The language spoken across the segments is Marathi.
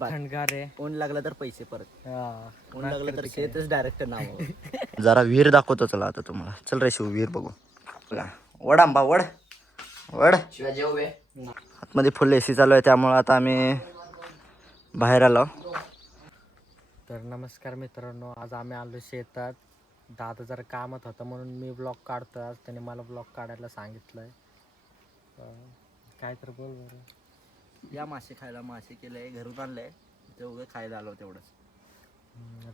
थंडगार आहे. ऊन लागलं तर पैसे परत. हा. ऊन लागलं तर शेतच डायरेक्ट नाव. जरा विहीर दाखवतो चला आता तुम्हाला. चल रे शिव विहीर बघू. बघा वड आंबा वड वड. आतमध्ये फुल AC चालू आहे त्यामुळं आता आम्ही बाहेर आलो. तर नमस्कार मित्रांनो, आज आम्ही आलो शेतात. दादा जरा कामात होता म्हणून मी ब्लॉग काढतो. आज त्याने मला ब्लॉग काढायला सांगितलंय. काय तर बोल बरं. या मासे खायला. मासे केलंय घरून आणलंय तेवढं खायला आलो तेवढंच.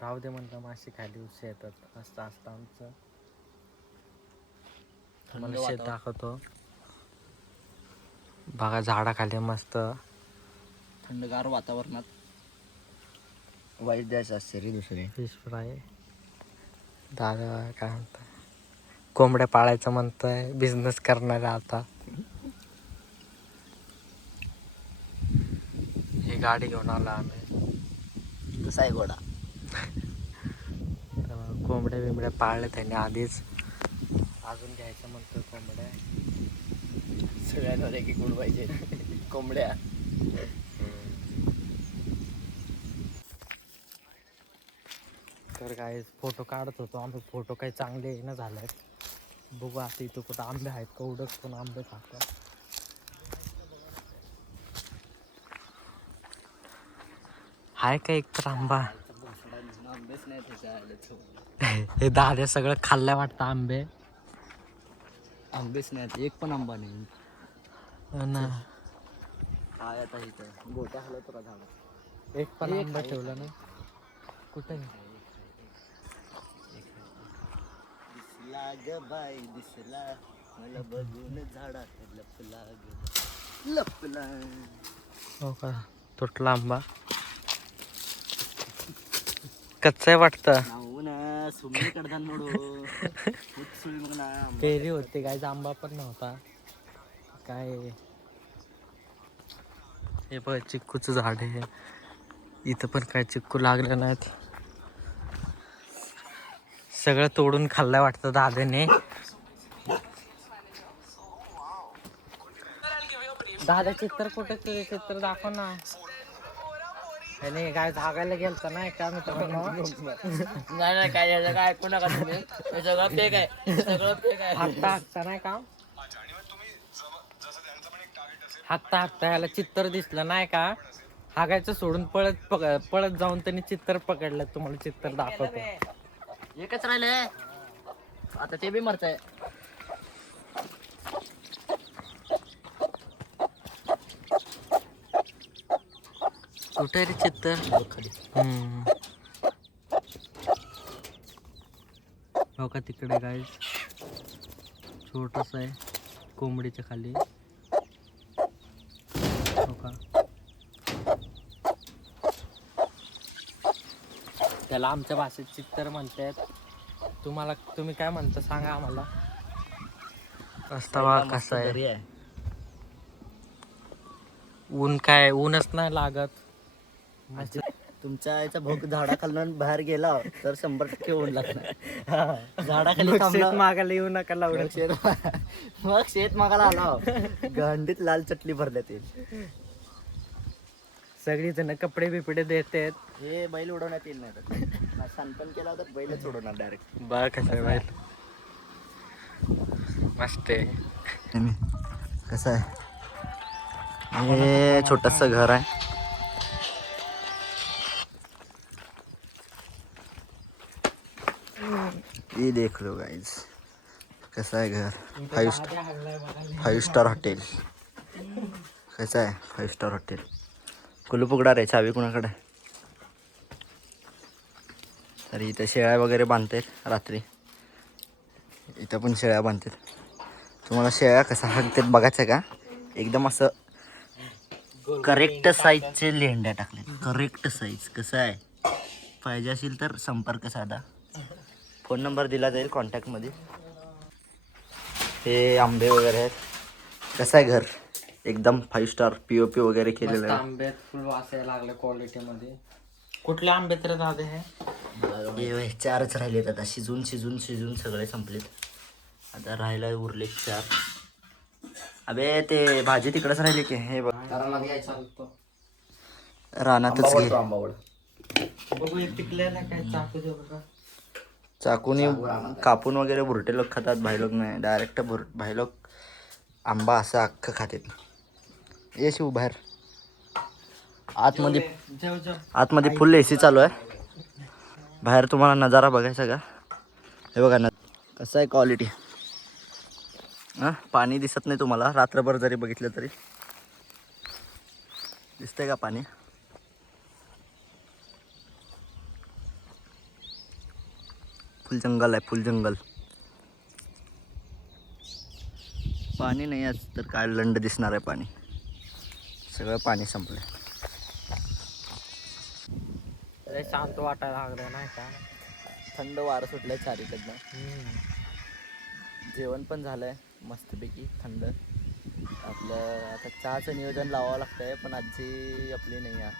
राहू दे म्हणलं, मासे खाली शेतात असतं आमचं. मला शेत दाखवतो. बघा झाडाखाली मस्त थंडगार वातावरणात वाईट द्यायचं असते रे दुसरे. Fish fry. दादा काय म्हणतं, कोंबड्या पाळायचं म्हणतोय, बिझनेस करणार आहे आता. ही गाडी घेऊन आला आम्ही. कसा आहे घोडा? कोंबड्या बिंबड्या पाळल्या त्याने आधीच. अजून घ्यायचं म्हणतोय कोंबड्या. सगळ्यांवर एक एक गुण पाहिजे. कोंबड्या. तर काय फोटो काढत होतो आम्ही. फोटो काही चांगले येणं झाले. बघू आता इथं कुठं आंबे आहेत का, उडक पण आंबे खातात. हाय का एक तर आंबा. आंबेच नाही त्याच्या. हे दाद्या सगळं खाल्लं वाटतं आंबे. आंबेच नाहीत, एक पण आंबा नाही. ना काय आता इथं गोट्या हलत तुला झाड. एक पण आंबा ठेवला ना कुठे. दिसला ग बाई दिसला, मला बघून झाडात लपला ग लपला. हो का, तुटला आंबा. कच्चा आहे वाटतं. ना सुमी कडधान नोडो. पेरी होते काय, आंबा पण नव्हता काय. हे बघ चिक्कूचं झाड आहे. इथं पण काय चिक्कू लागले नाहीत. सगळं तोडून खाल्लंय वाटतं दादाने. दादा चित्र कुठे तुझे चित्र दाखव ना. काय झागायला गेलता नाही का मित्रांनो. नाही काय काय ऐकू नका तुम्ही. हे सगळं फेक आहे, सगळं फेक आहे. हाकता नाही का, हाकता ह्याला चित्र दिसलं नाही का. हागायचं सोडून पळत जाऊन त्यांनी चित्र पकडलं. तुम्हाला चित्र दाखवतो. एकच राहिलंय आता, ते बी मरतंय. कुठे रे चित्र. हो का तिकडे गाईज छोटस आहे कोंबडीच्या खाली. हो का, त्याला आमच्या भाषेत चित्तर म्हणतात. तुम्ही काय म्हणता सांगा आम्हाला. रस्ता कसा आहे. ऊन काय, ऊनच नाही लागत. तुमच्या याचा भोग झाडाखालून बाहेर गेला तर 100% ऊन लागणार. झाडाखाली मागायला येऊ नका लावलं. मग शेत मागायला आला. गंडीत लाल चटणी भरल्यात येईल. सगळी जण कपडे बिपडे देतात. हे बैल उडवण्यात येईल नाही. सनपण केला होता बैलच उडवणार डायरेक्ट. बघ कसं आहे बैल. मस्त आहे. कसं आहे, हे छोटस घर आहे. ये देख लो गाइज, कसं आहे घर. 5 स्टार हॉटेल. कसं आहे 5 स्टार हॉटेल. कुलूप उघडा रे, चावी कुणाकडे. तर इथं शेळ्या वगैरे बांधतात रात्री. इथं पण शेळ्या बांधतात. तुम्हाला शेळ्या कसा हागतात बघायचं का. एकदम असं करेक्ट साईजचे लेंड्या टाकले. Correct size. कसं आहे, पाहिजे असेल तर संपर्क साधा. फोन नंबर दिला जाईल कॉन्टॅक्टमध्ये. हे आंबे वगैरे आहेत. कसं आहे घर, एकदम 5 स्टार. POP वगैरे केलेलं आहे. आंबे फुल वासायला लागले क्वालिटी मध्ये. कुठले आंबे तर दादा हे. 4च राहिलेत आता. शिजून सगळे संपलेत. आता राहायला उरले 4. अबे ते भाजी तिकडच राहिली की. हे बघ चालतो. रानातच घे. बघू एक टिकलेला काय चाकू दे बघा. चाकूनी कापून वगैरे भुरटे लोक खातात, भाई लोक नाही. डायरेक्ट भाई लोक आंबा असं अख्खं खातात. ये शिव बाहेर. आतमध्ये जेव जेव. आतमध्ये फुल AC चालू आहे. बाहेर तुम्हाला नजारा बघायचा का? हे बघा ना कसं आहे क्वालिटी. हां पाणी दिसत नाही तुम्हाला, रात्रभर जरी बघितलं तरी दिसतंय का पाणी? फुल जंगल आहे, फुल जंगल. पाणी नाही आज तर काय लंड दिसणार आहे पाणी. सगळं पाणी संपलं. लय शांत वाटायला लागलं नाही का? थंड वारं सुटलंय चारीकडनं. जेवण पण झालंय मस्तपैकी थंड. आपलं आता चहाचं नियोजन लावावं लागतंय, पण आजी आपली नाही आहे,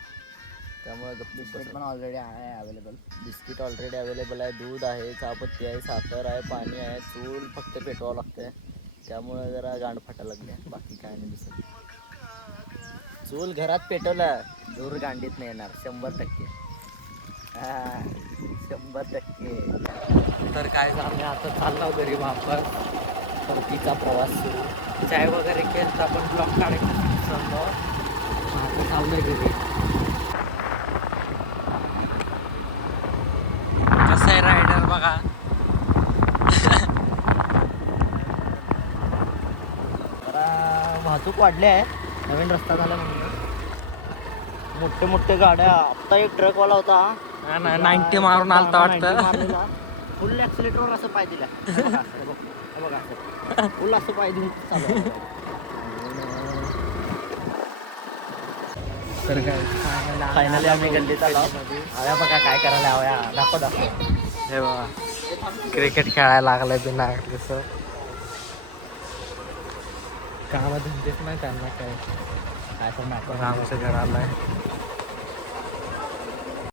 त्यामुळे बिस्किट पण ऑलरेडी आहे अवेलेबल. बिस्किट ऑलरेडी अवेलेबल आहे, दूध आहे, चहापत्ती आहे, साखर आहे, पाणी आहे. चूल फक्त पेटवावं लागतंय, त्यामुळे जरा गांड फाटायला लागले. बाकी काय नाही दिसत. चूल घरात पेटवलं दूर गांडीत नाही येणार 100%. हा 100%. तर काय झालं आता चाललो घरी वापस. परतीचा प्रवास सुरू. चाय वगैरे केलं तर आपण ब्लॉग काढायचं विसरलो. आता चाललोय घरी. कसं आहे रायडर बघा. जरा वाहतूक वाढली आहे, नवीन रस्ता झाला म्हणून. मोठे मोठे गाड्या. आत्ता एक ट्रकवाला होता, 90 मारून आलता वाटतं. फुल ॲक्सिलेटरवर असं पाय दिला. बघा फुल असं पाय देऊन चालू आहे. तर काय फायनली आम्ही गल्लीत आलो. हव्या बघा काय करायला हव्या. दाखव. हे बघा क्रिकेट खेळायला लागलाय बिना कसं. कामधंदेच नाही त्यांना काय. काय पण पण आमचं घर आलंय.